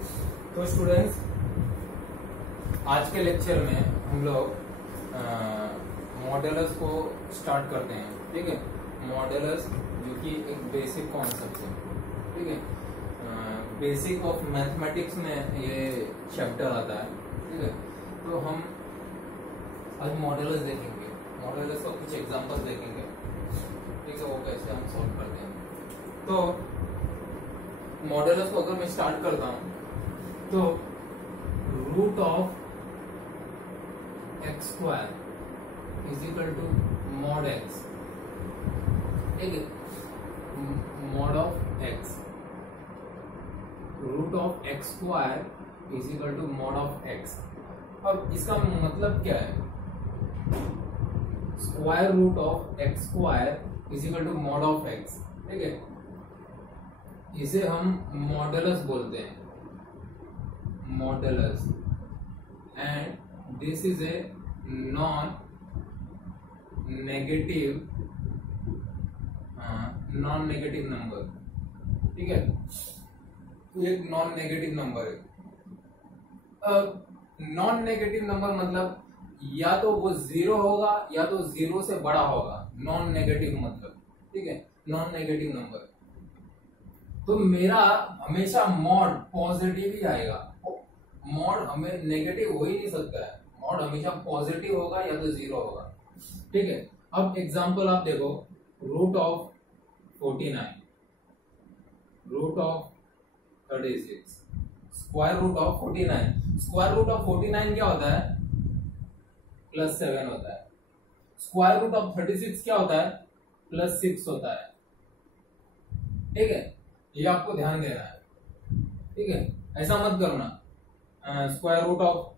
तो स्टूडेंट्स, आज के लेक्चर में हम लोग मॉडुलस को स्टार्ट करते हैं। ठीक है, मॉडुलस जो कि एक बेसिक कॉन्सेप्ट है। ठीक है, बेसिक ऑफ मैथमेटिक्स में ये चैप्टर आता है। ठीक है, तो हम आज मॉडुलस देखेंगे, मॉडुलस का कुछ एग्जांपल्स देखेंगे। ठीक है, वो कैसे हम सॉल्व करते हैं। तो मॉडुलस को अगर मैं स्टार्ट करता हूं तो root of x square is equal to mod x. ठीक है, mod of x, root of x square is equal to mod of x. अब इसका मतलब क्या है? Square root of x square is equal to mod of x. ठीक है, इसे हम मॉडुलस बोलते हैं, modulus, and this is a non negative number. ठीक है, तो एक नॉन नेगेटिव नंबर है। अब नॉन नेगेटिव नंबर मतलब या तो वो जीरो होगा या तो जीरो से बड़ा होगा। नॉन नेगेटिव मतलब, ठीक है, नॉन नेगेटिव नंबर। तो मेरा हमेशा मॉड पॉजिटिव ही आएगा। मॉड हमें नेगेटिव हो ही नहीं सकता है। मॉड हमेशा पॉजिटिव होगा या तो जीरो होगा। ठीक है, अब एग्जांपल आप देखो, root of 49, root of 36, square root of 49। Square root of 49 क्या होता है? +7 होता है। स्क्वायर रूट ऑफ 36 क्या होता है? +6 होता है। ठीक है, ये आपको ध्यान देना है। ठीक है, ऐसा मत करना स्क्वायर रूट ऑफ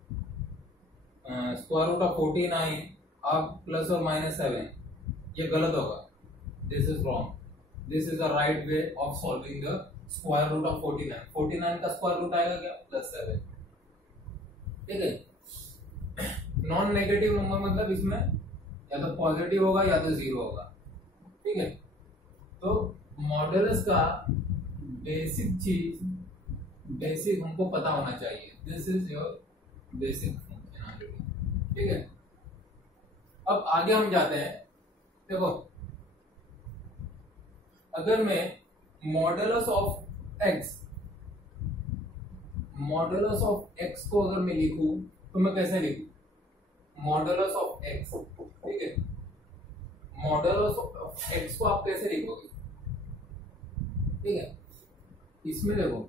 49 आप प्लस और -7, ये गलत होगा। This is wrong. This is the right way of solving the square root of 49। 49 का स्क्वायर रूट आएगा क्या? +7। ठीक है, नॉन नेगेटिव नंबर मतलब इसमें या तो पॉजिटिव होगा या तो जीरो होगा। ठीक है, तो मॉडुलस का बेसिक चीज, बेसिक हमको पता होना चाहिए। This is your basic functionality. ठीक है, अब आगे हम जाते हैं। देखो, अगर मैं मॉडुलस ऑफ एक्स को अगर मैं लिखूं तो मैं कैसे लिखूं? Modulus of x. ठीक है, मॉडुलस ऑफ एक्स को आप कैसे लिखोगे? ठीक है, इसमें देखो,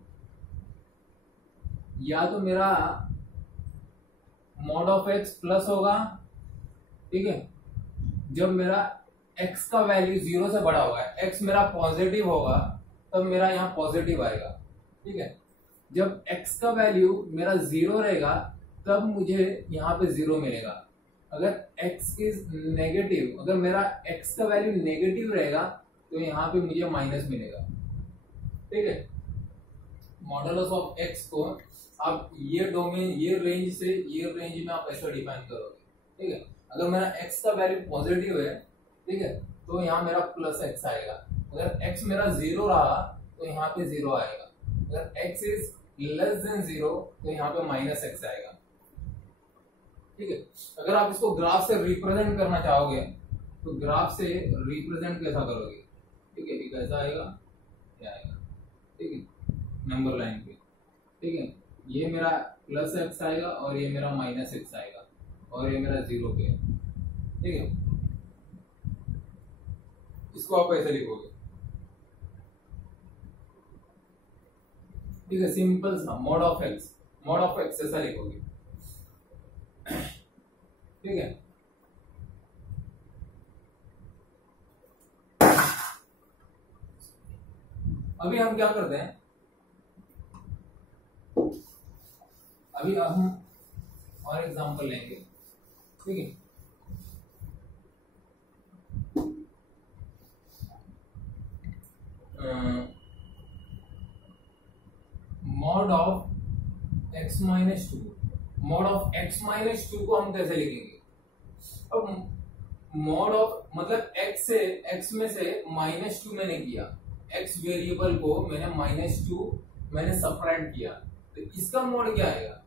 या तो मेरा मॉड ऑफ एक्स प्लस होगा। ठीक है, जब मेरा एक्स का वैल्यू जीरो से बड़ा होगा, एक्स मेरा पॉजिटिव होगा, तब मेरा यहाँ पॉजिटिव आएगा। ठीक है, जब एक्स का वैल्यू मेरा जीरो रहेगा तब मुझे यहाँ पे जीरो मिलेगा। अगर एक्स इज नेगेटिव, अगर मेरा एक्स का वैल्यू नेगेटिव रहेगा तो यहाँ पे मुझे माइनस मिलेगा। ठीक है, मॉडुलस ऑफ एक्स को आप ये डोमेन, ये रेंज से ये रेंज में आप ऐसा डिफाइन करोगे। ठीक है, अगर मेरा एक्स का वैल्यू पॉजिटिव है, ठीक है, तो यहाँ मेरा +x आएगा। अगर x मेरा जीरो रहा तो यहाँ पे जीरो आएगा। अगर x इज <0 तो यहाँ पे -x आएगा। ठीक है, अगर आप इसको ग्राफ से रिप्रेजेंट करना चाहोगे तो ग्राफ से रिप्रेजेंट कैसा करोगे? ठीक है, कैसा आएगा? क्या आएगा? ठीक है, नंबर लाइन पे। ठीक है, ये मेरा +x आएगा और ये मेरा -x आएगा और ये मेरा जीरो पे। ठीक है, इसको आप ऐसे लिखोगे। ठीक है, सिंपल सा मॉड ऑफ एक्स ऐसा लिखोगे। ठीक है, अभी हम क्या करते हैं? अभी हम और एग्जांपल लेंगे। ठीक है, mod of x - 2। Mod of x - 2 को हम कैसे लिखेंगे? अब मॉड ऑफ मतलब x में से -2 मैंने किया, x वेरिएबल को मैंने -2 मैंने सब्ट्रैक्ट किया। तो इसका मोड क्या आएगा?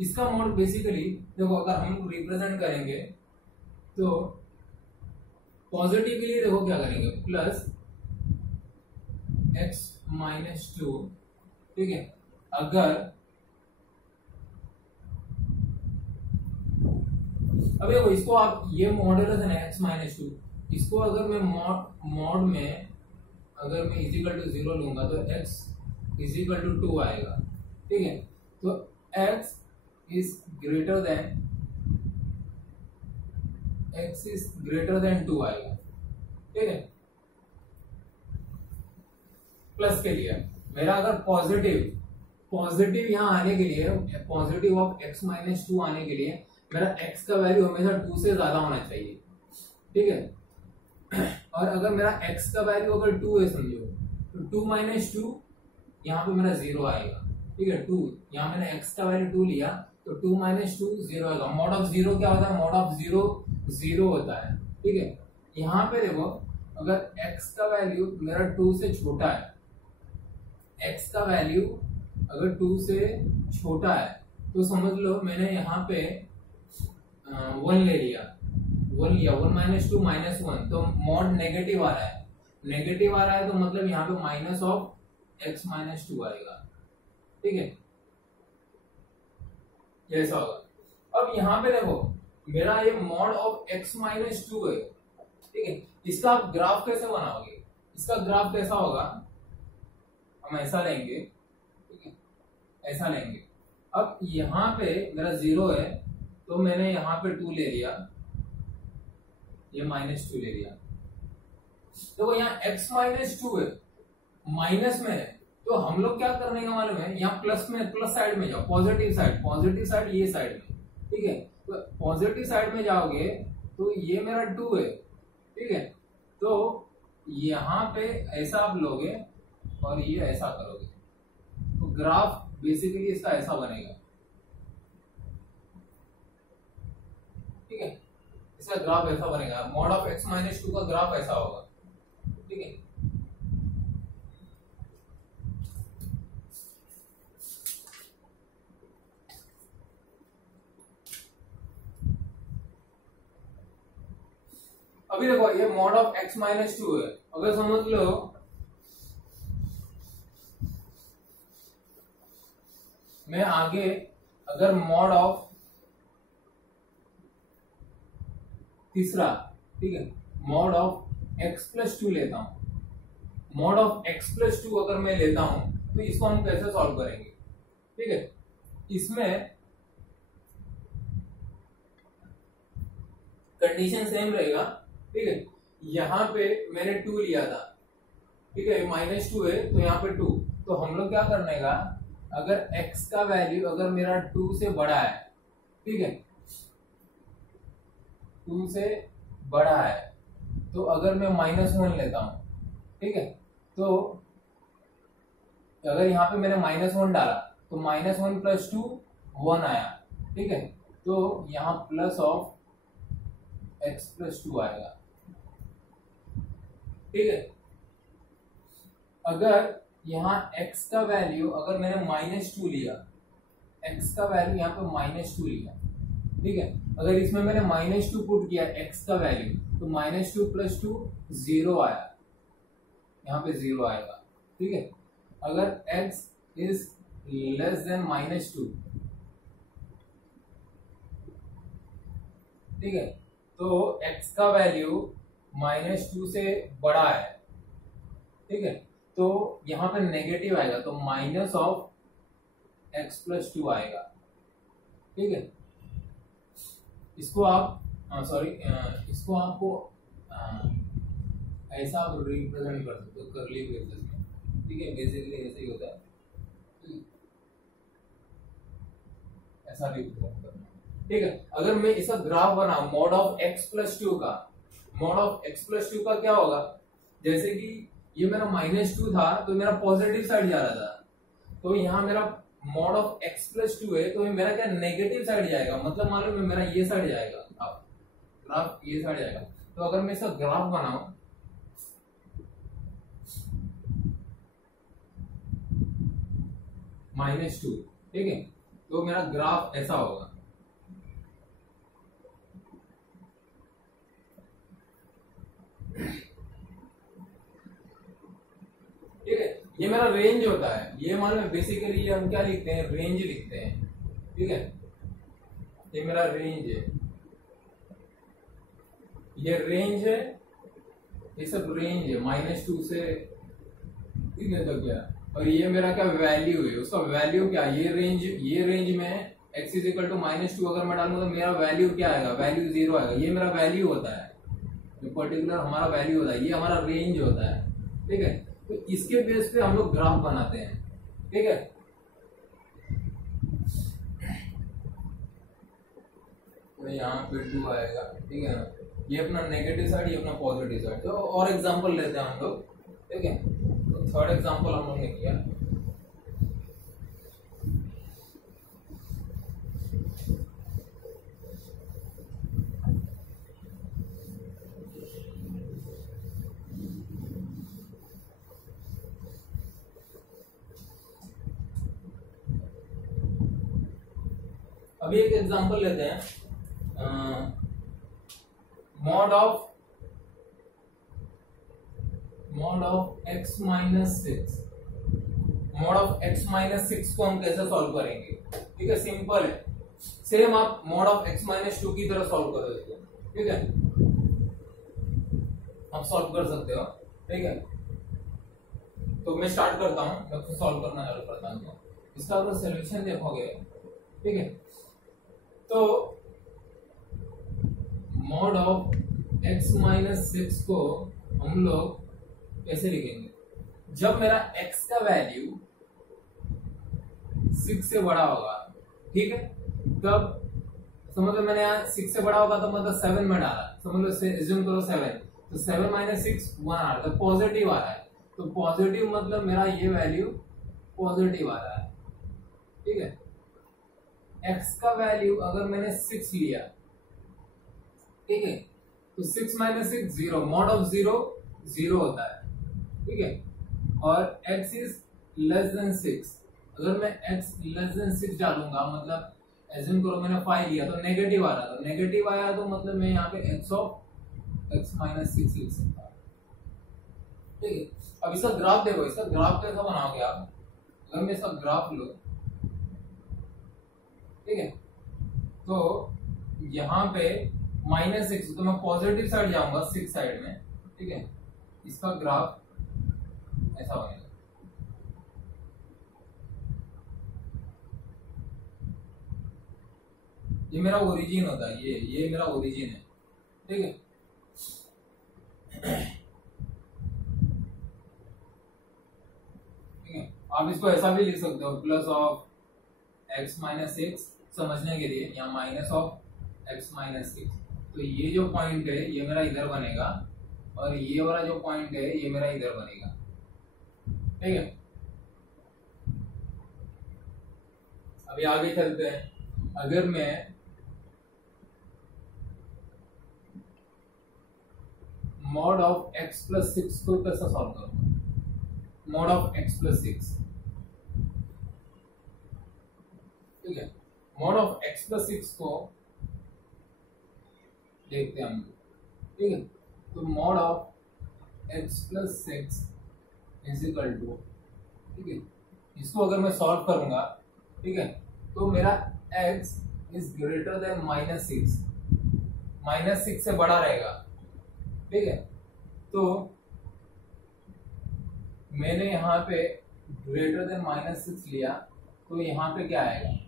इसका मोड बेसिकली देखो, अगर हम रिप्रेजेंट करेंगे तो पॉजिटिव के लिए देखो क्या करेंगे, प्लस x माइनस टू, ठीक है। अगर अब देखो इसको आप, ये मॉडुलस है ना x माइनस टू, इसको अगर मैं मॉड में अगर मैं इजिकल टू 0 लूंगा तो x इजिकल टू 2 आएगा, ठीक है। तो x इज ग्रेटर देन 2 आएगा, ठीक है। प्लस के लिए मेरा अगर पॉजिटिव यहाँ आने के लिए, positive of x minus two आने के लिए मेरा x का वैल्यू हमेशा 2 से ज्यादा होना चाहिए, ठीक है। और अगर मेरा x का वैल्यू अगर 2 है समझो, तो 2 माइनस टू यहाँ पे मेरा 0 आएगा, ठीक है। 2 यहाँ मैंने x का वैल्यू 2 लिया तो 2 माइनस टू 0 आएगा। मॉड ऑफ 0 क्या होता है? मॉड ऑफ 0 0 होता है, ठीक है। यहाँ पे देखो अगर x का वैल्यू मेरा 2 से छोटा है, x का वैल्यू अगर 2 से छोटा है तो समझ लो मैंने यहाँ पे 1 ले लिया, 1 माइनस टू माइनस 1, तो मॉड नेगेटिव आ रहा है, तो मतलब यहाँ पे minus of x minus two आएगा, ठीक है। ऐसा होगा। अब यहाँ पे देखो मेरा ये mod of x minus two है, ठीक है। इसका आप ग्राफ कैसे बनाओगे? इसका ग्राफ कैसा होगा? हम ऐसा लेंगे, ठीक है, ऐसा लेंगे। अब यहाँ पे मेरा 0 है तो मैंने यहाँ पे 2 ले लिया, ये माइनस 2 ले लिया। देखो यहाँ x माइनस 2 है, माइनस में है, तो हम लोग क्या करने का मालूम है, यहाँ प्लस साइड में जाओ, पॉजिटिव साइड ये साइड में, ठीक है। तो पॉजिटिव साइड में जाओगे तो ये मेरा 2 है, ठीक है। तो यहाँ पे ऐसा आप लोगे और ये ऐसा करोगे तो ग्राफ बेसिकली इसका ऐसा बनेगा, ठीक है। इसका ग्राफ ऐसा बनेगा, mod of x minus two का ग्राफ ऐसा होगा, ठीक है। अभी देखो ये mod of x minus two है, अगर समझ लो मैं आगे अगर मॉड ऑफ तीसरा, ठीक है, mod of x plus two लेता हूं, mod of x plus two अगर मैं लेता हूं तो इसको हम कैसे सॉल्व करेंगे, ठीक है। इसमें कंडीशन सेम रहेगा, ठीक है। यहाँ पे मैंने 2 लिया था, ठीक है, माइनस 2 है तो यहाँ पे 2, तो हम लोग क्या करने का, अगर x का वैल्यू अगर मेरा 2 से बड़ा है, ठीक है, 2 से बड़ा है, तो अगर मैं माइनस 1 लेता हूं, ठीक है, तो अगर यहाँ पे मैंने माइनस 1 डाला तो माइनस 1 प्लस 2 1 आया, ठीक है। तो यहाँ प्लस ऑफ x प्लस 2 आएगा, ठीक है। अगर यहाँ x का वैल्यू अगर मैंने माइनस 2 लिया, x का वैल्यू यहाँ पे माइनस 2 लिया, ठीक है। अगर इसमें मैंने माइनस 2 पुट किया x का वैल्यू तो माइनस 2 प्लस 2 0 आया, यहाँ पे 0 आएगा, ठीक है। अगर x is less then minus 2, ठीक है, तो x का वैल्यू माइनस 2 से बड़ा है, ठीक है, तो यहाँ पे नेगेटिव आएगा, तो माइनस ऑफ x प्लस 2 आएगा, ठीक है। इसको आप इसको आपको ऐसा आप रिप्रेजेंट कर सकते हो कर्ली ब्रेसेस में, ठीक है, बेसिकली ऐसे ही होता है, ऐसा रिप्रेजेंट करना, ठीक है। अगर मैं इसका ग्राफ बनाऊं मॉड ऑफ x प्लस 2 का, मॉड ऑफ x प्लस 2 का क्या होगा, जैसे कि ये मेरा माइनस 2 था तो मेरा पॉजिटिव साइड जा रहा था, तो यहाँ मेरा मॉड ऑफ x प्लस 2 है तो मेरा क्या नेगेटिव साइड जाएगा, मतलब मालूम है मेरा ये साइड जाएगा, आप ग्राफ ये साइड जाएगा। तो अगर मैं इसका ग्राफ बनाऊं, -2, ठीक है। तो मेरा ग्राफ ऐसा होगा, ठीक है। ये मेरा रेंज होता है, ये मान लो बेसिकली हम क्या लिखते हैं, रेंज लिखते हैं, ठीक है। ये मेरा रेंज है, ये रेंज है, ये सब रेंज है -2 से कितने तक गया। और ये मेरा क्या वैल्यू है, उसका वैल्यू क्या, ये रेंज में x इज इक्वल टू -2 अगर मैं डालूंगा तो मेरा वैल्यू क्या आएगा, वैल्यू 0 आएगा। ये मेरा वैल्यू होता है, जो पर्टिकुलर हमारा वैल्यू होता है, ये हमारा रेंज होता है, ठीक है। तो इसके बेस पे हम लोग ग्राफ बनाते हैं, ठीक है। तो यहाँ पे 2 आएगा, ठीक है ना। ये अपना नेगेटिव साइड, ये अपना पॉजिटिव साइड। तो और एग्जांपल लेते हैं हम लोग, ठीक है। तो थर्ड एग्जांपल हम लोग ने किया, अभी एक एग्जांपल लेते हैं, mod of x minus 6। Mod of x minus 6 को हम कैसे सॉल्व करेंगे, ठीक है। सिंपल है, सेम आप मॉड ऑफ x माइनस 2 की तरह सॉल्व कर सकते हो, ठीक है। आप सॉल्व कर सकते हो, ठीक है। तो मैं स्टार्ट करता हूं, मैं खुद सॉल्व करना चालू करता हूं। इसका अगर सोल्यूशन देखोगे, ठीक है, तो मॉड ऑफ x माइनस 6 को हम लोग कैसे लिखेंगे, जब मेरा x का वैल्यू 6 से बड़ा होगा, ठीक है। तब समझ लो मैंने यहाँ 6 से बड़ा होगा तो मतलब 7 में डाला, समझ लो एज्यूम करो 7, तो 7 माइनस 6 1 आ रहा है, तो पॉजिटिव आ रहा है। तो पॉजिटिव मतलब मेरा ये वैल्यू पॉजिटिव आ रहा है, ठीक है। x का वैल्यू अगर मैंने 6 लिया, ठीक है, तो 6 माइनस 6 0, मॉड ऑफ 0 0 होता है, ठीक है। और x इज लेस देन 6, अगर मैं x लेस देन 6 डालूंगा, मतलब एज्यूम करो मैंने 5 लिया तो नेगेटिव आ रहा, तो नेगेटिव आया तो मतलब मैं यहाँ पे x ऑफ x माइनस 6 लिख सकता हूँ, ठीक है। अब इसका ग्राफ देखो, इसका ग्राफ कैसा बनाओगे आप, अगर मैं इसका ग्राफ लूं, ठीक है, तो यहाँ पे -6, तो मैं पॉजिटिव साइड जाऊंगा 6 साइड में, ठीक है। इसका ग्राफ ऐसा बनेगा, ये मेरा ओरिजिन होता है, ये मेरा ओरिजिन है, ठीक है। ठीक है, आप इसको ऐसा भी लिख सकते हो, प्लस ऑफ x माइनस 6 समझने के लिए, यहाँ माइनस ऑफ x माइनस 6। तो ये जो पॉइंट है ये मेरा इधर बनेगा, और ये वाला जो पॉइंट है ये मेरा इधर बनेगा, ठीक है। अभी आगे चलते हैं। अगर मैं मॉड ऑफ x प्लस 6 को कैसे सॉल्व करूंगा, मॉड ऑफ x प्लस 6, ठीक है। मॉड ऑफ x प्लस 6 को देखते हैं हम, ठीक है। तो mod of x plus 6 is equal to, ठीक है, इसको अगर मैं सॉल्व करूंगा, ठीक है, तो मेरा x इज ग्रेटर देन -6, -6 से बड़ा रहेगा, ठीक है। तो मैंने यहाँ पे ग्रेटर देन -6 लिया, तो यहाँ पे क्या आएगा,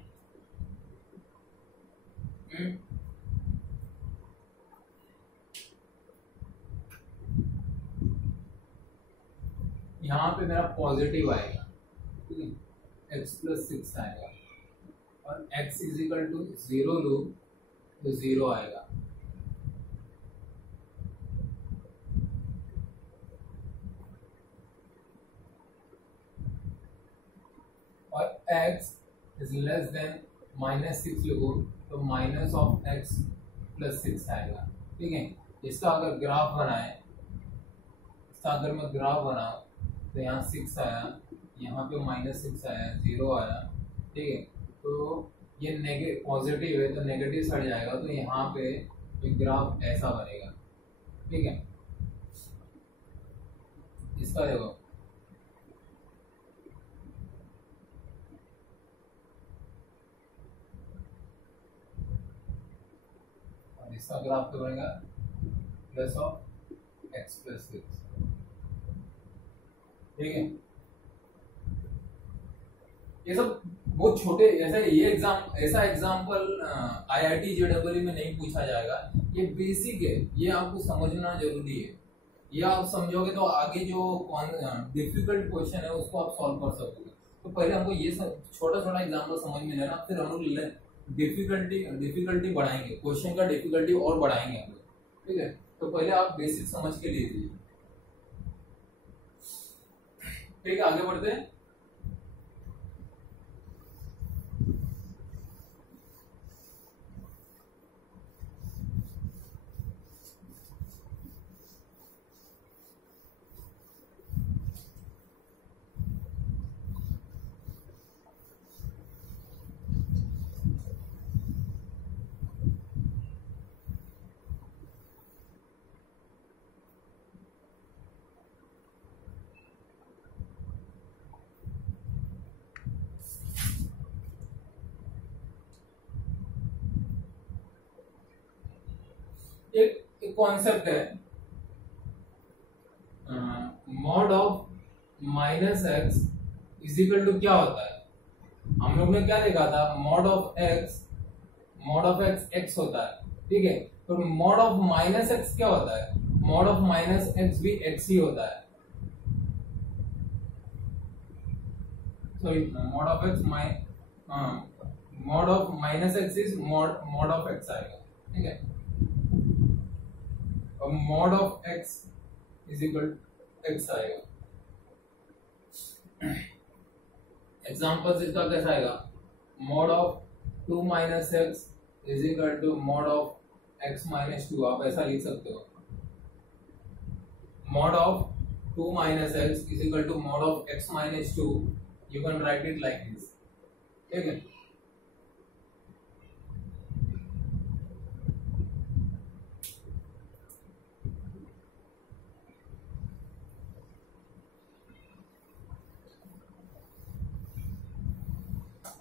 यहाँ पे मेरा पॉजिटिव आएगा, ठीक है, x प्लस 6 आएगा, और x इज इक्वल टू 0 लो तो 0 आएगा, और x इज लेस देन -6 लोगो तो माइनस ऑफ x प्लस 6 आएगा, ठीक है। इसका अगर ग्राफ बनाए, इसका अगर मैं ग्राफ बनाऊं तो यहाँ 6 आया, यहाँ पे -6 आया, 0 आया, ठीक है। तो ये नेगेटिव पॉजिटिव है तो नेगेटिव साइड जाएगा, तो यहाँ पे एक ग्राफ ऐसा बनेगा, ठीक है। इसका देखो और इसका ग्राफ क्या बनेगा, +(x+6), ठीक है। ये सब बहुत छोटे, ऐसा एग्जाम्पल IIT JEE में नहीं पूछा जाएगा, ये बेसिक है, ये आपको समझना जरूरी है। ये आप समझोगे तो आगे जो डिफिकल्ट क्वेश्चन है उसको आप सॉल्व कर सकोगे। तो पहले हमको ये सब छोटा छोटा एग्जाम्पल समझ में लेना, फिर हम लोग डिफिकल्टी बढ़ाएंगे, क्वेश्चन का डिफिकल्टी और बढ़ाएंगे हम लोग, ठीक है। तो पहले आप बेसिक समझ के लीजिए, ठीक है। आगे बढ़ते हैं। एक कॉन्सेप्ट है mod of -x is equal to क्या होता है। हम लोग ने क्या देखा था, मॉड ऑफ x x होता है, ठीक है। तो मॉड ऑफ -x क्या होता है, मॉड ऑफ -x भी x ही होता है। Sorry, mod of -x is mod of x आएगा, ठीक है। और mod of x is equal x आएगा। एग्जांपल इसका कैसा आएगा, mod of 2 - x is equal to mod of x - 2, आप ऐसा लिख सकते हो। Mod of 2 - x is equal to mod of x - 2, you can write it like this, ठीक है।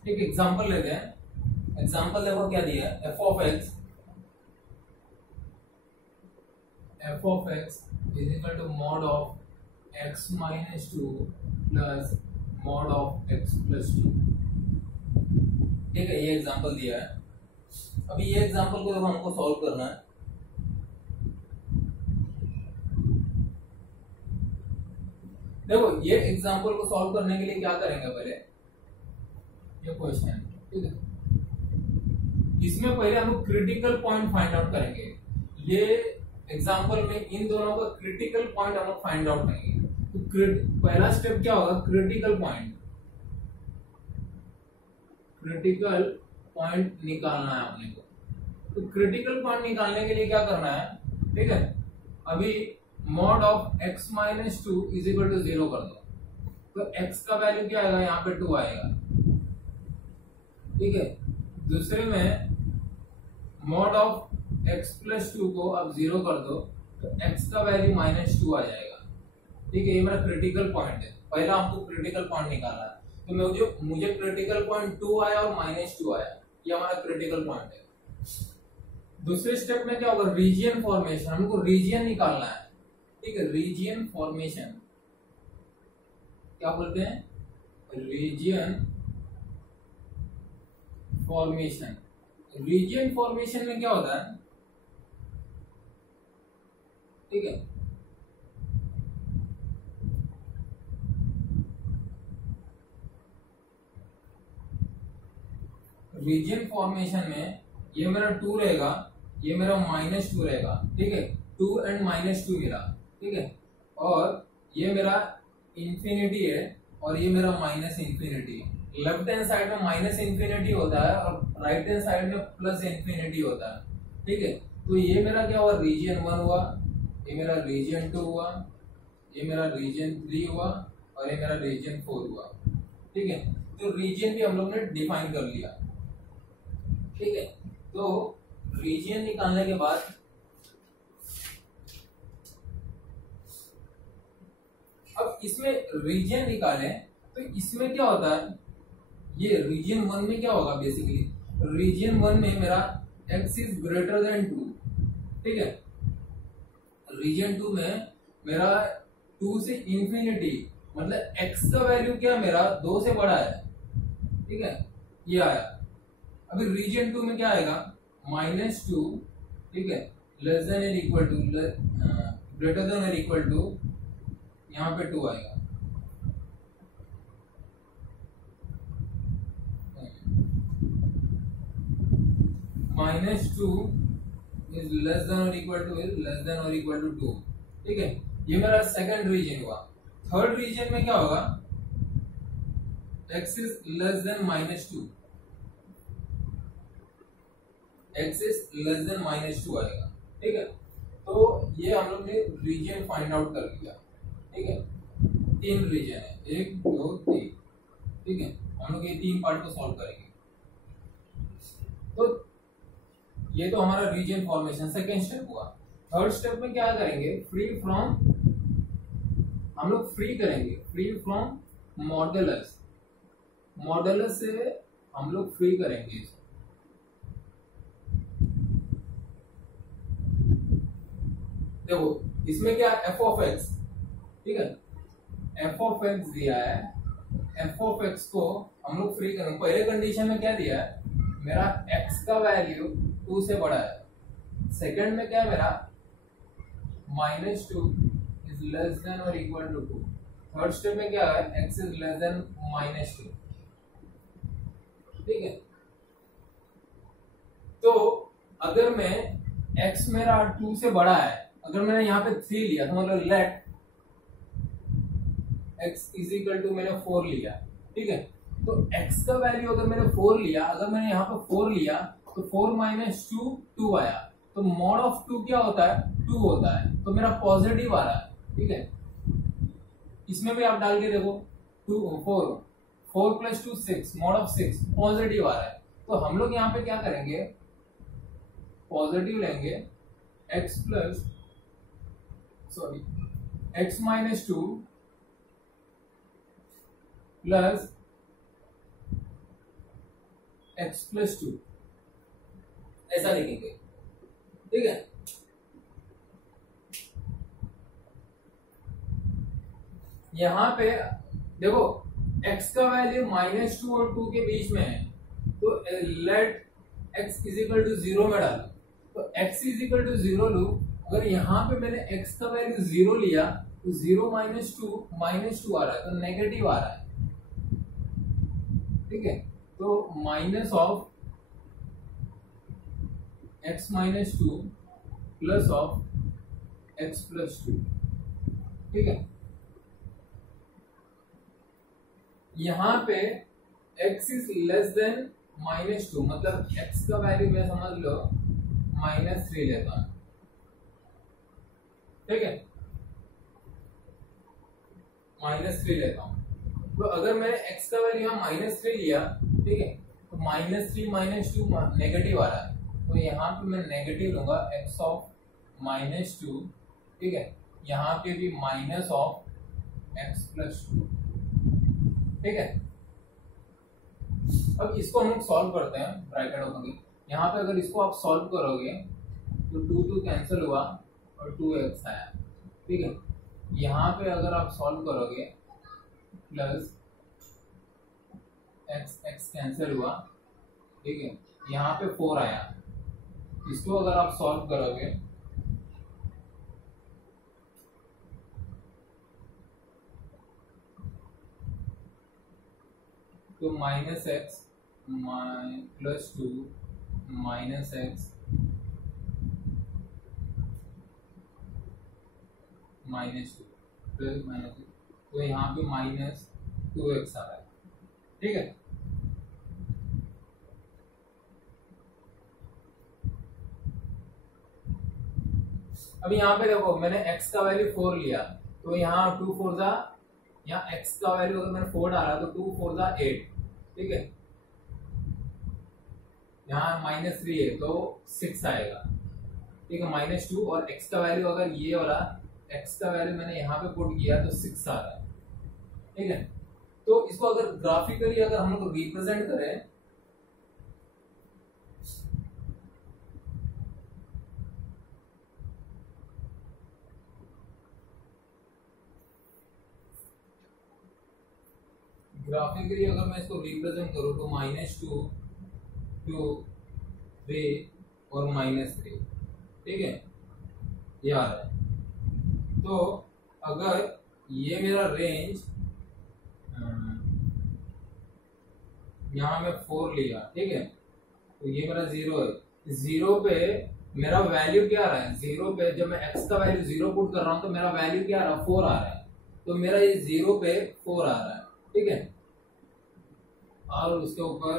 एक एग्जांपल लेते हैं। एग्जांपल देखो क्या दिया है, f of x is equal to mod of x - 2 plus mod of x + 2, ठीक है। ये एग्जांपल दिया है। अभी ये एग्जांपल को देखो हमको सॉल्व करना है। देखो ये एग्जांपल को सॉल्व करने के लिए क्या करेंगे, पहले ये क्वेश्चन, ठीक है। इसमें पहले हम क्रिटिकल पॉइंट फाइंड आउट करेंगे। ये एग्जांपल में इन दोनों का क्रिटिकल पॉइंट हम लोग फाइंड आउट करेंगे। तो पहला स्टेप क्या होगा, क्रिटिकल पॉइंट निकालना है अपने को। तो क्रिटिकल पॉइंट निकालने के लिए क्या करना है, ठीक है। अभी mod of x - 2 is equal to 0 कर दो, तो x का वैल्यू क्या आएगा, यहाँ पे 2 आएगा, ठीक है। दूसरे में मॉड ऑफ x + 2 को अब 0 कर दो, तो x का वैल्यू -2 आ जाएगा, ठीक है। ये मेरा क्रिटिकल पॉइंट है। पहला हमको क्रिटिकल पॉइंट निकालना है, तो मुझे क्रिटिकल पॉइंट 2 आया और -2 आया, ये हमारा क्रिटिकल पॉइंट है। दूसरे स्टेप में क्या होगा, रीजियन फॉर्मेशन, हमको रीजियन निकालना है, ठीक है। रीजियन फॉर्मेशन क्या बोलते हैं, रीजियन फॉर्मेशन में क्या होता है, ठीक है। रीजियन फॉर्मेशन में ये मेरा 2 रहेगा, ये मेरा -2 रहेगा, ठीक है। 2 and -2 मेरा, ठीक है। और ये मेरा इंफिनिटी है और ये मेरा -इंफिनिटी। लेफ्ट हैंड साइड में -इंफिनिटी होता है और राइट हैंड साइड में +इंफिनिटी होता है, ठीक है। तो ये मेरा क्या हुआ, रीजन 1 हुआ, ये मेरा रीजन 2 हुआ, ये मेरा रीजन 3 हुआ और ये मेरा रीजन 4 हुआ। ठीक है, तो रीजन भी हम लोग ने डिफाइन कर लिया। ठीक है, तो रीजन निकालने के बाद अब इसमें रीजन निकाले तो इसमें क्या होता है, ये रीजन 1 में क्या होगा, बेसिकली रीजन 1 में मेरा x इज ग्रेटर देन 2। ठीक है, रीजन 2 में मेरा 2 से इंफिनिटी, मतलब x का वैल्यू क्या मेरा 2 से बड़ा है। ठीक है, ये आया। अभी रीजन 2 में क्या आएगा, -2। ठीक है, लेस देन और इक्वल टू, ग्रेटर देन और इक्वल टू, यहाँ पे 2 आएगा। -2 इज लेस देन और equal to, is less than और इक्वल टू 2। ठीक है, ये मेरा सेकंड रीजन हुआ। थर्ड रीजन में क्या होगा, x is less than -2, x is less than -2 आएगा। ठीक है, तो ये हम लोग ने रीजन फाइंड आउट कर लिया। ठीक है, 3 रीजन है, 1 2 3। ठीक है, हम लोग ये 3 पार्ट को सॉल्व करेंगे। तो ये तो हमारा रीजन फॉर्मेशन सेकेंड स्टेप हुआ। थर्ड स्टेप में क्या करेंगे, फ्री फ्रॉम, हम लोग फ्री करेंगे, फ्री फ्रॉम मॉडुलस। मॉडुलस से हम लोग फ्री करेंगे इसको। देखो इसमें क्या f ऑफ x, ठीक है, f ऑफ x दिया है, f ऑफ x को हम लोग फ्री करेंगे। पहले कंडीशन में क्या दिया है, मेरा x का वैल्यू 2 से बड़ा है। सेकंड में क्या है मेरा, -2 इज लेस देन और इक्वल टू 2। थर्ड स्टेप में क्या है, x इज लेस देन -2। ठीक है, तो अगर मैं x मेरा 2 से बड़ा है, अगर मैंने यहाँ पे 3 लिया तो मतलब let x is equal to मैंने 4 लिया। ठीक है, तो x का वैल्यू अगर मैंने 4 लिया, अगर मैंने यहाँ पे 4 लिया तो 4 - 2 2 आया, तो मॉड ऑफ 2 क्या होता है, 2 होता है, तो मेरा पॉजिटिव आ रहा है। ठीक है, इसमें भी आप डाल के देखो, 4 + 2 6, मॉड ऑफ 6 पॉजिटिव आ रहा है। तो हम लोग यहाँ पे क्या करेंगे, पॉजिटिव लेंगे, x -2 प्लस x + 2 ऐसा लिखेंगे। ठीक है, यहां पे देखो x का वैल्यू -2 और 2 के बीच में है, तो let x is equal to 0 में डालो, तो x इज इक्वल टू 0 लू। अगर यहाँ पे मैंने x का वैल्यू 0 लिया तो 0 - 2 आ रहा है, तो नेगेटिव आ रहा है। ठीक है, तो minus of x - 2 plus of x + 2। ठीक है, यहाँ पे x इज लेस देन -2, मतलब x का वैल्यू मैं समझ लो -3 लेता हूं। ठीक है, -3 लेता हूं, तो अगर मैंने x का वैल्यू यहाँ -3 लिया, ठीक है, तो -3 - 2 नेगेटिव आ रहा है, तो यहाँ पे मैं नेगेटिव लूंगा, x ऑफ -2। ठीक है, यहाँ पे भी माइनस ऑफ x + 2। ठीक है, अब इसको हम लोग सॉल्व करते हैं, ब्रैकेट ओपन करके। यहाँ पे अगर इसको आप सॉल्व करोगे तो 2 कैंसिल हुआ और 2x आया। ठीक है, यहाँ पे अगर आप सॉल्व करोगे प्लस x कैंसिल हुआ। ठीक है, यहाँ पे 4 आया, इसको अगर आप सॉल्व करोगे तो -x + 2 -x -2 प्लस -2, तो यहाँ पे -2x आ रहा है। ठीक है, अब यहाँ पे देखो मैंने x का वैल्यू 4 लिया, तो यहाँ 2 4 जा यहाँ x का वैल्यू अगर मैंने 4 डाला तो 2 4 दा 8, ठीक है। यहाँ -3 है तो 6 आएगा, ठीक है, -2। और x का वैल्यू अगर ये वाला x का वैल्यू मैंने यहाँ पे पुट किया तो 6 आ रहा है, ठीक है। तो इसको अगर ग्राफिकली अगर हम लोग रिप्रेजेंट करें, ग्राफिकली अगर मैं इसको रिप्रेजेंट करूँ तो -2 2 3 और -3, ठीक है, ये आ रहा है। तो अगर ये मेरा रेंज यहाँ में 4 लिया, ठीक है, तो ये मेरा 0 है। 0 पे मेरा वैल्यू क्या आ रहा है, 0 पे जब मैं x का वैल्यू 0 पुट कर रहा हूँ तो मेरा वैल्यू क्या आ रहा है, 4 आ रहा है। तो मेरा ये 0 पे 4 आ रहा है, ठीक है। और उसके ऊपर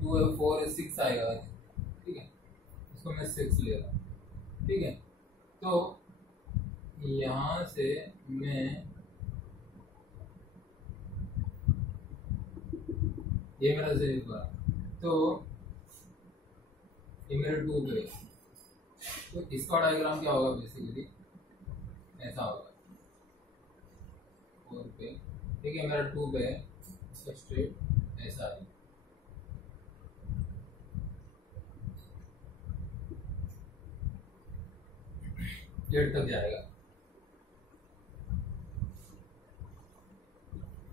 2 है 4 है 6 आएगा, ठीक है, इसको मैं 6 ले रहा हूँ, ठीक है। तो यहाँ से मैं ये मेरा 0 तो ये मेरा 2 पे, तो इसका डायग्राम क्या होगा, बेसिकली ऐसा होगा 4 पे, ठीक है, मेरा 2 पे है, इसका स्ट्रेट ऐसा है। डेढ़ तक जाएगा,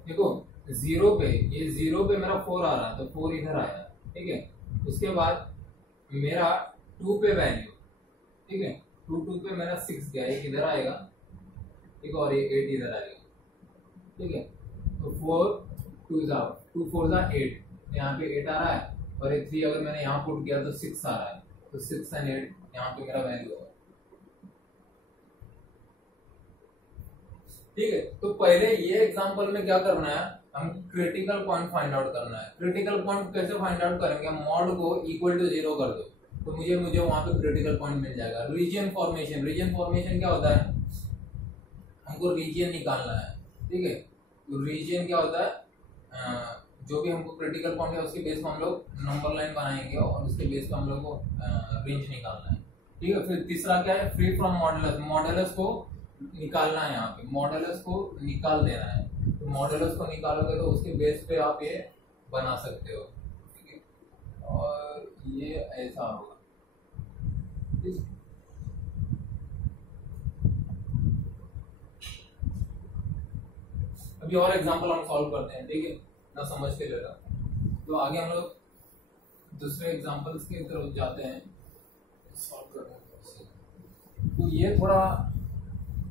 देखो 0 पे, ये 0 पे मेरा 4 आ रहा है तो 4 इधर आया, ठीक है। उसके बाद मेरा 2 पे वैल्यू, ठीक है, 2 पे मेरा 6 गया, एक इधर आएगा, ठीक है, और ये 8 इधर आएगा, ठीक है। तो 2 4 ज़ा 8, यहाँ पे 8 आ रहा है, और एक 3 अगर मैंने यहाँ पुट किया तो 6 आ रहा है, तो 6 एंड 8 यहाँ पे मेरा वैल्यू होगा, ठीक है। तो पहले ये एग्जांपल में क्या करना है, हम क्रिटिकल पॉइंट फाइंड आउट करना है। क्रिटिकल पॉइंट कैसे फाइंड आउट करेंगे, मॉड को इक्वल टू 0 कर दो तो मुझे वहां पे क्रिटिकल पॉइंट मिल जाएगा। रीजन फॉर्मेशन, रीजन फॉर्मेशन क्या होता है, हमको रीजन निकालना है, ठीक है। तो रीजन क्या होता है, जो भी हमको क्रिटिकल पॉइंट है उसके बेस पर हम लोग नंबर लाइन बनाएंगे और उसके बेस पर हम लोग को रेंज निकालना है, ठीक है। फिर तीसरा क्या है, फ्री फ्रॉम मॉडुलस, मॉडुलस को निकालना है, यहाँ पे मॉडुलस को निकाल देना है। तो मॉडुलस को निकालोगे तो उसके बेस पे आप ये बना सकते हो, ठीक है। और ये ऐसा होगा, ठीक है। अभी और एग्जांपल हम सॉल्व करते हैं, ठीक है ना, समझ के लेना। तो आगे हम लोग दूसरे एग्जांपल्स की तरफ जाते हैं, सॉल्व करते हैं। तो ये थोड़ा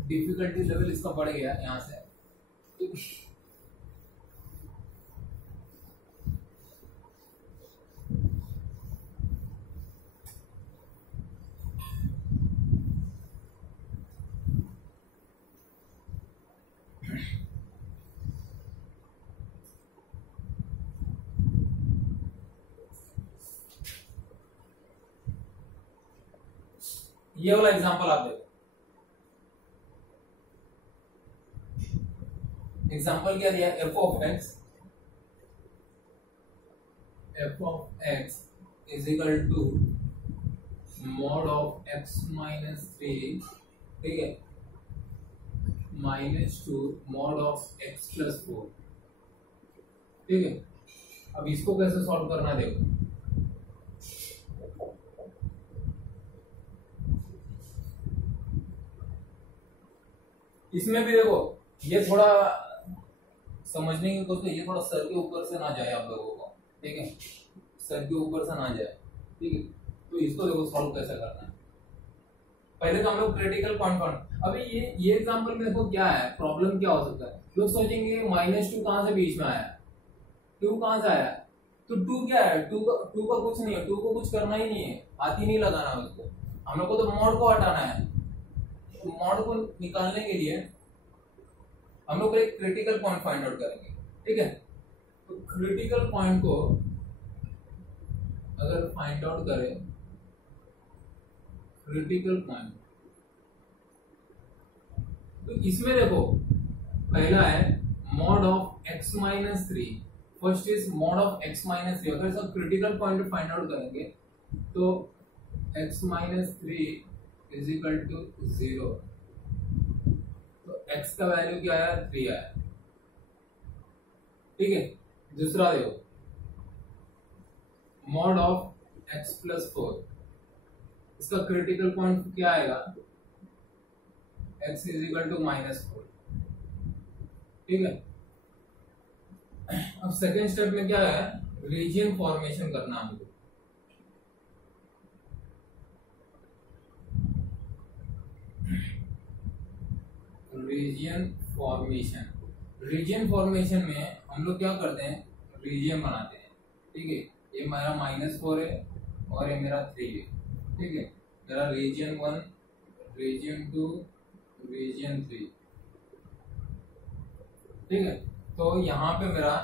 डिफिकल्टी लेवल इसका बढ़ गया यहाँ से, ये वाला एग्जांपल आप देखो। एग्जांपल क्या दिया, f of x is equal to mod of x minus 3, ठीक है, -2 मॉड ऑफ x प्लस 4, ठीक है। अब इसको कैसे सॉल्व करना देखो, इसमें भी देखो ये थोड़ा समझने की कोशिश, ये थोड़ा सर के ऊपर से ना जाए आप लोगों को, ठीक है, सर के ऊपर से ना जाए, ठीक है। तो इसको देखो सॉल्व कैसे करना है। पहले तो हम लोग क्रिटिकल पॉइंट फाइंड, अभी ये एग्जांपल में देखो क्या है, प्रॉब्लम क्या हो सकता है। लोग सोचेंगे -2 कहां से बीच में आया, 2 कहां से आया, तो 2 क्या है, 2 का कुछ नहीं है, 2 को कुछ करना ही नहीं है, हाथ ही नहीं लगाना उसको, हम लोग को तो मॉड को हटाना है। तो मॉड को निकालने के लिए हम लोग एक क्रिटिकल पॉइंट फाइंड आउट करेंगे, ठीक है। तो क्रिटिकल पॉइंट को अगर फाइंड आउट करें, क्रिटिकल पॉइंट तो इसमें देखो पहला है mod of x minus three, first is mod of x minus three. अगर इसका क्रिटिकल पॉइंट फाइंड आउट करेंगे तो x minus three is equal to 0, तो x का वैल्यू क्या आया 3 आया। ठीक है, दूसरा देखो मॉड ऑफ x प्लस 4, इसका क्रिटिकल पॉइंट क्या आएगा x is equal to minus 4। ठीक है, अब सेकेंड स्टेप में क्या है, रीजन फॉर्मेशन करना हमको। रीजन फॉर्मेशन में हम लोग क्या करते हैं, रीजन बनाते हैं। ठीक है, ये मेरा -4 है और ये मेरा 3 है। ठीक है, मेरा रीजन 1, रीजन 2, रीजन 3। ठीक है, तो यहाँ पे मेरा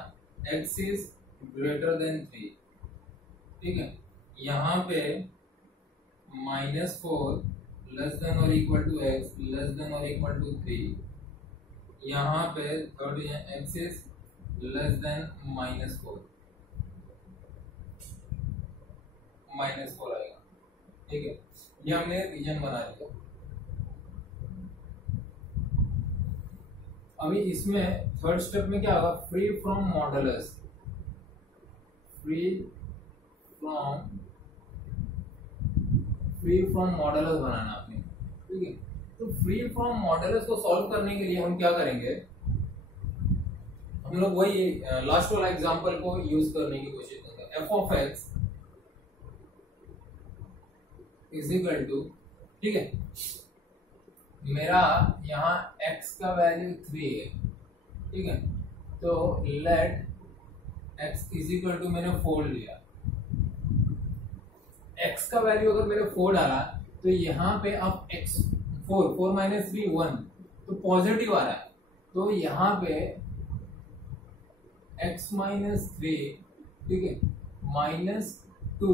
x इज ग्रेटर देन 3। ठीक है, यहाँ पे -4 लेस देन और equal to x less than और इक्वल टू 3। यहाँ पे third x is less than -4 आएगा। ठीक है, ये हमने रीजन बना लिया। अभी इसमें थर्ड स्टेप में क्या होगा, free from modulus. Free from modulus बनाना आपने। ठीक है, तो फ्री फ्रॉम मॉडुलस को सॉल्व करने के लिए हम क्या करेंगे, हम लोग वही लास्ट वाला एग्जांपल को यूज करने की कोशिश करेंगे। f of x is equal to, ठीक है, मेरा यहाँ x का वैल्यू 3 है। ठीक है, तो let x is equal to, मैंने 4 लिया। x का वैल्यू अगर मैंने 4 डाला तो यहाँ पे अब x 4 माइनस 3 1, तो पॉजिटिव आ रहा है। तो यहाँ पे x माइनस 3, ठीक है, -2,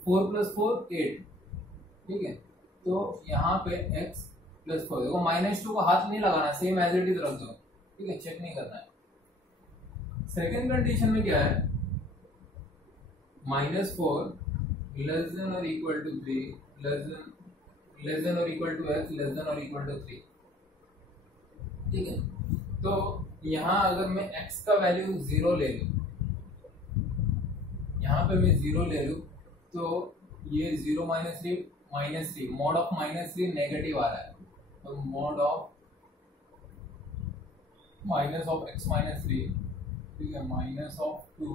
4 प्लस 4 8। ठीक है, तो यहाँ पे x प्लस 4, देखो -2 को हाथ नहीं लगाना, सेम एज इट इज रख दो। ठीक है, चेक नहीं करना है। सेकेंड कंडीशन में क्या है, -4 लेस देन और इक्वल टू 3 लेस देन और equal to x less than और इक्वल टू 3। ठीक है, तो यहाँ अगर मैं x का वैल्यू 0 ले लूं, यहाँ पे मैं 0 ले लूं, तो ये 0 -3 मॉड ऑफ -3 नेगेटिव आ रहा है। तो mod of minus of x minus 3, ठीक है, माइनस ऑफ 2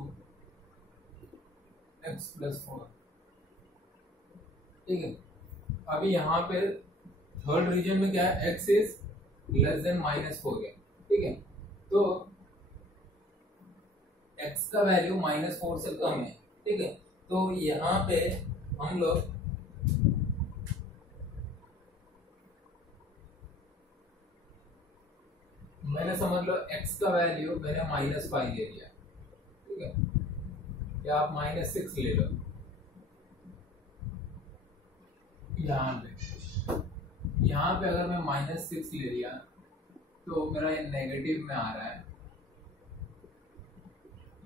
x प्लस 4। ठीक है, अभी यहाँ पे थर्ड रीजन में क्या है, x इज लेस देन -4 है। ठीक है, तो x का वैल्यू -4 से कम है। ठीक है, तो यहाँ पे हम लोग मैंने समझ लो x का वैल्यू मैंने -5 ले लिया। ठीक है, या आप -6 ले लो। यहाँ पे अगर मैं -6 ले लिया तो मेरा ये नेगेटिव में आ रहा है।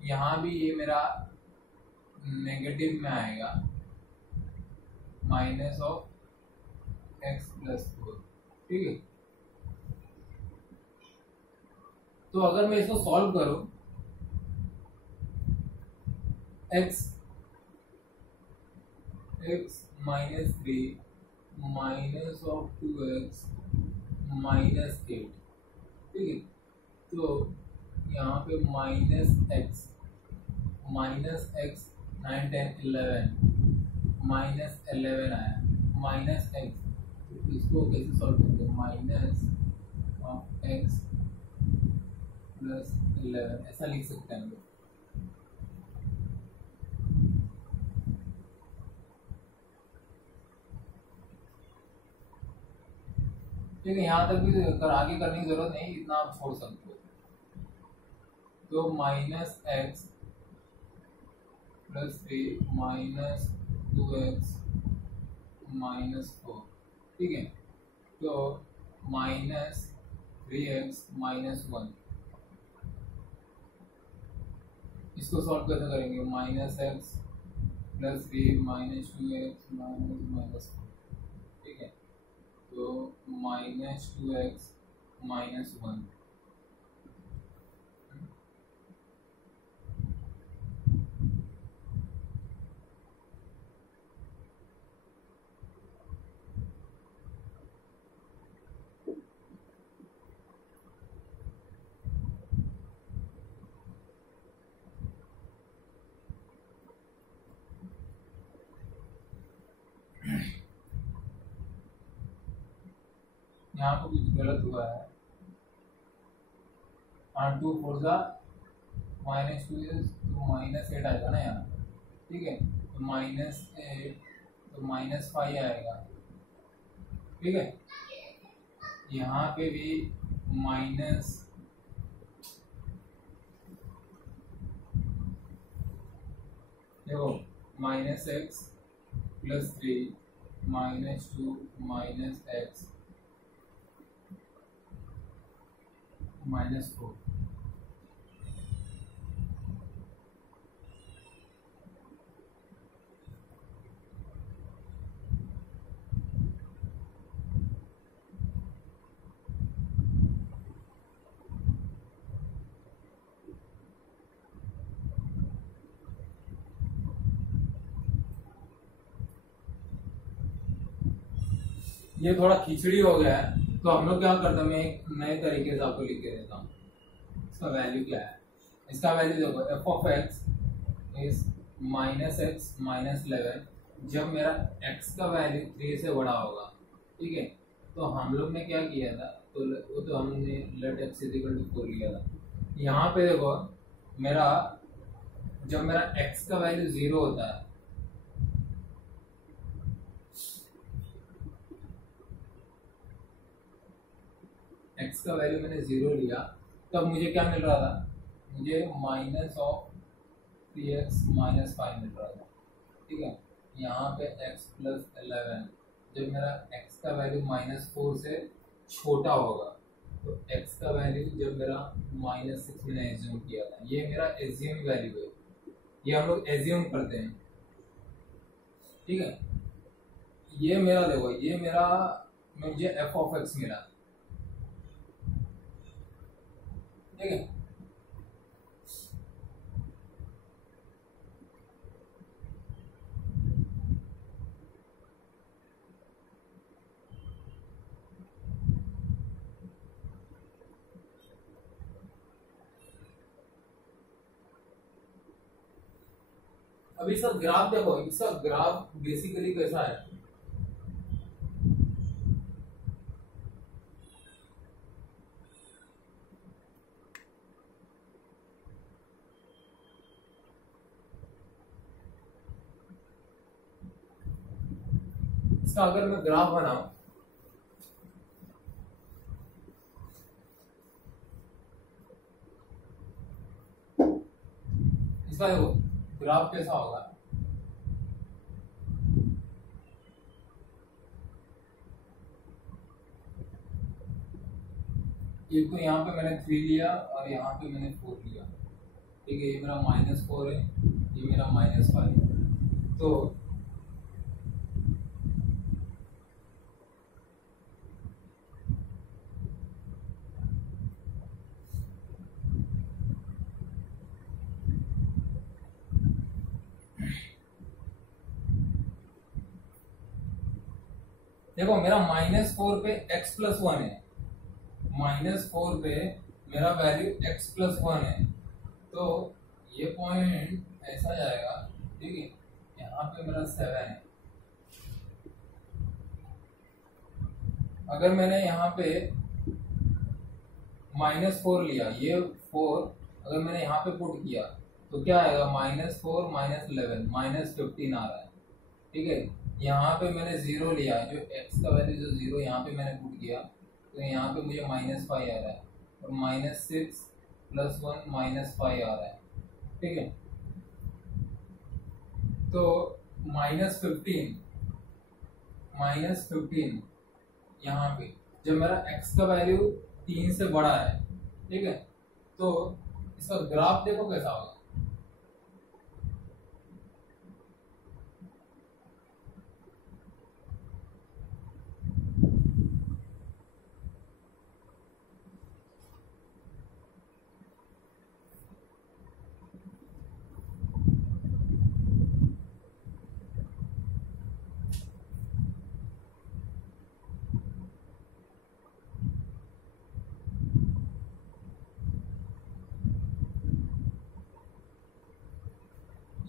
यहाँ भी ये मेरा नेगेटिव में आएगा, माइनस ऑफ x प्लस 4। ठीक है, तो अगर मैं इसको सॉल्व करूं, x minus 3 minus of 2x minus 8। ठीक है, तो यहाँ पे -x 9 10 11 -11 आया, -x। इसको कैसे सॉल्व करते हैं, माइनस ऑफ x प्लस 11 ऐसा लिख सकते हैं हम लोग। ठीक है, यहाँ तक भी आगे करने की जरूरत नहीं, इतना आप छोड़ सकते हो। तो -x प्लस 3 -2x -4। ठीक है, तो -2x 3x-1। इसको सॉल्व कैसे करेंगे? -x + 3 -2x -4। ठीक है, तो -2x -1। यहाँ पे कुछ गलत हुआ है। 2 4 -2 तो -8 आएगा ना यहाँ। ठीक है, तो -8 तो -5 आएगा। ठीक है, यहाँ पे भी माइनस देखो -x + 3 -2 -x -4। ये थोड़ा खिचड़ी हो गया है, तो हम लोग क्या करते हैं, मैं एक नए तरीके से आपको लिख के देता हूँ। इसका वैल्यू क्या है? इसका वैल्यू देखो, f(x) इज -x -11 जब मेरा x का वैल्यू 3 से बड़ा होगा। ठीक है, तो हम लोग ने क्या किया था, तो वो तो हमने लेट x = 4 लिया था। यहाँ पे देखो मेरा जब मेरा x का वैल्यू 0 होता है, x का वैल्यू मैंने 0 लिया, तब मुझे क्या मिल रहा था? मुझे -3x -5 मिल रहा था। ठीक है, यहाँ पे x + 11 जब मेरा x का वैल्यू -4 से छोटा होगा, तो x का वैल्यू जब मेरा -6 मैंने एज्यूम किया था, ये मेरा एज्यूम वैल्यू है, ये हम लोग एज्यूम करते हैं। ठीक है, ये मेरा देखो, ये मेरा मुझे f(x) मिला। ठीक है, अब इसका ग्राफ देखो, इसका ग्राफ बेसिकली कैसा है? इसका अगर मैं ग्राफ बनाऊं, इसका देखो ग्राफ कैसा होगा? एक तो यहाँ पे मैंने 3 लिया और यहाँ पे मैंने 4 लिया। ठीक है, ये मेरा -4 है, ये मेरा -5 है। तो देखो मेरा -4 पे x + 1 है, -4 पे मेरा वैल्यू x + 1 है, तो ये पॉइंट ऐसा जाएगा। ठीक है, यहाँ पे मेरा 7 है। अगर मैंने यहाँ पे -4 लिया, ये 4 अगर मैंने यहाँ पे पुट किया, तो क्या आएगा? -4 -11 -15 आ रहा है। ठीक है, यहाँ पे मैंने 0 लिया, जो x का वैल्यू जो 0 यहाँ पे मैंने पुट किया, तो यहाँ पे मुझे -5 आ रहा है, और -6 + 1 -5 आ रहा है। ठीक है, तो -15 यहाँ पे जब मेरा x का वैल्यू 3 से बड़ा है, ठीक है, तो इसका ग्राफ देखो कैसा होगा।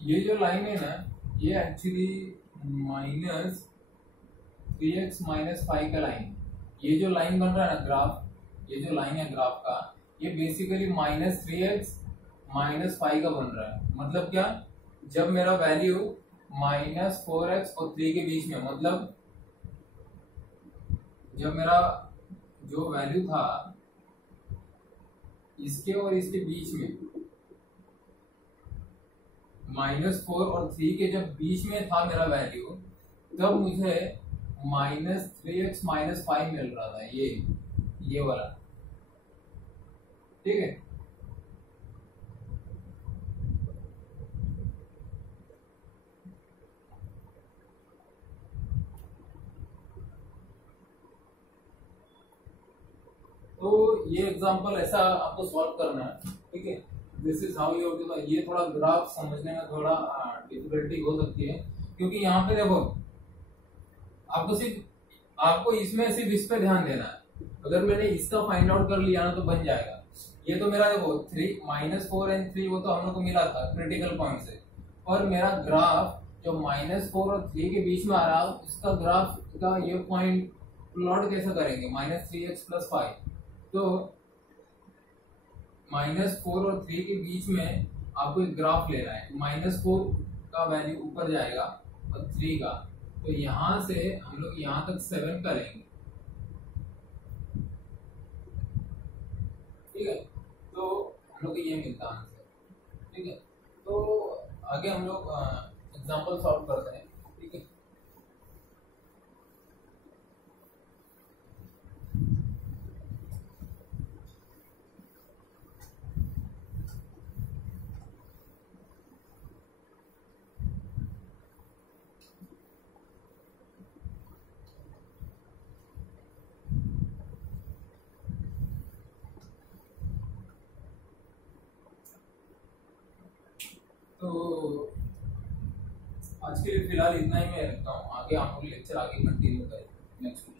ये जो लाइन है ना, ये एक्चुअली -3x-5 का लाइन। ये जो लाइन बन रहा है ना ग्राफ, ये जो लाइन है ग्राफ का, ये बेसिकली -3x-5 का बन रहा है। मतलब क्या, जब मेरा वैल्यू -4x और 3 के बीच में, मतलब जब मेरा जो वैल्यू था इसके और इसके बीच में, -4 और 3 के जब बीच में था मेरा वैल्यू, तब मुझे -3x-5 मिल रहा था, ये वाला, ठीक है। तो ये एग्जांपल ऐसा आपको सॉल्व करना है, ठीक है। This is how you do. ये थोड़ा ग्राफ समझने में थोड़ा डिफिकल्टी हो सकती है, क्योंकि यहाँ पे देखो आपको इसमें सिर्फ इस पे ध्यान देना है। अगर मैंने इसका फाइंड आउट कर लिया ना तो बन जाएगा। ये तो मेरा देखो -4 एंड 3 वो तो हम लोग को मिला था क्रिटिकल पॉइंट से, और मेरा ग्राफ जो -4 और 3 के बीच में आ रहा है, उसका ग्राफ का ये पॉइंट प्लॉट कैसे करेंगे, -3x+5। तो -4 और 3 के बीच में आपको एक ग्राफ लेना है। -4 का वैल्यू ऊपर जाएगा और 3 का, तो यहां से हम लोग यहां तक 7 करेंगे, ठीक है। तो हम लोग को ये मिलता है आंसर, ठीक है। तो आगे हम लोग एग्जांपल सॉल्व करते हैं, ठीक है। तो आज के लिए फिलहाल इतना ही मैं रखता हूँ, आगे हम लोग लेक्चर आगे कंटिन्यू करें नेक्स्ट।